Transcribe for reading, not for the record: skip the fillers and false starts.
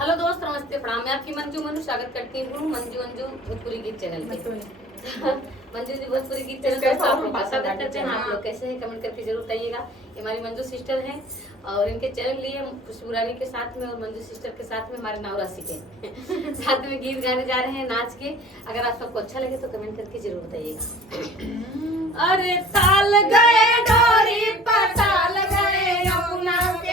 हेलो दोस्त, नमस्ते, प्रणाम। मैं आपकी मंजू स्वागत करती हूँ मंजू भोजपुरी गीत चैनल पे। मंजू जी भोजपुरी गीत चैनल पे आप लोग का स्वागत करते हैं। आप लोग कैसे हैं कमेंट करके जरूर बताइएगा। ये हमारी मंजू सिस्टर हैं और इनके चैनल लिए खुशबू रानी के साथ में और मंजू सिस्टर के साथ में हमारे नवरा के साथ में गीत गाने जा रहे हैं नाच के। अगर आप सबको अच्छा लगे तो कमेंट करके जरूर बताइएगा। अरे ताल गए डोरी पर ताल गए यमुना के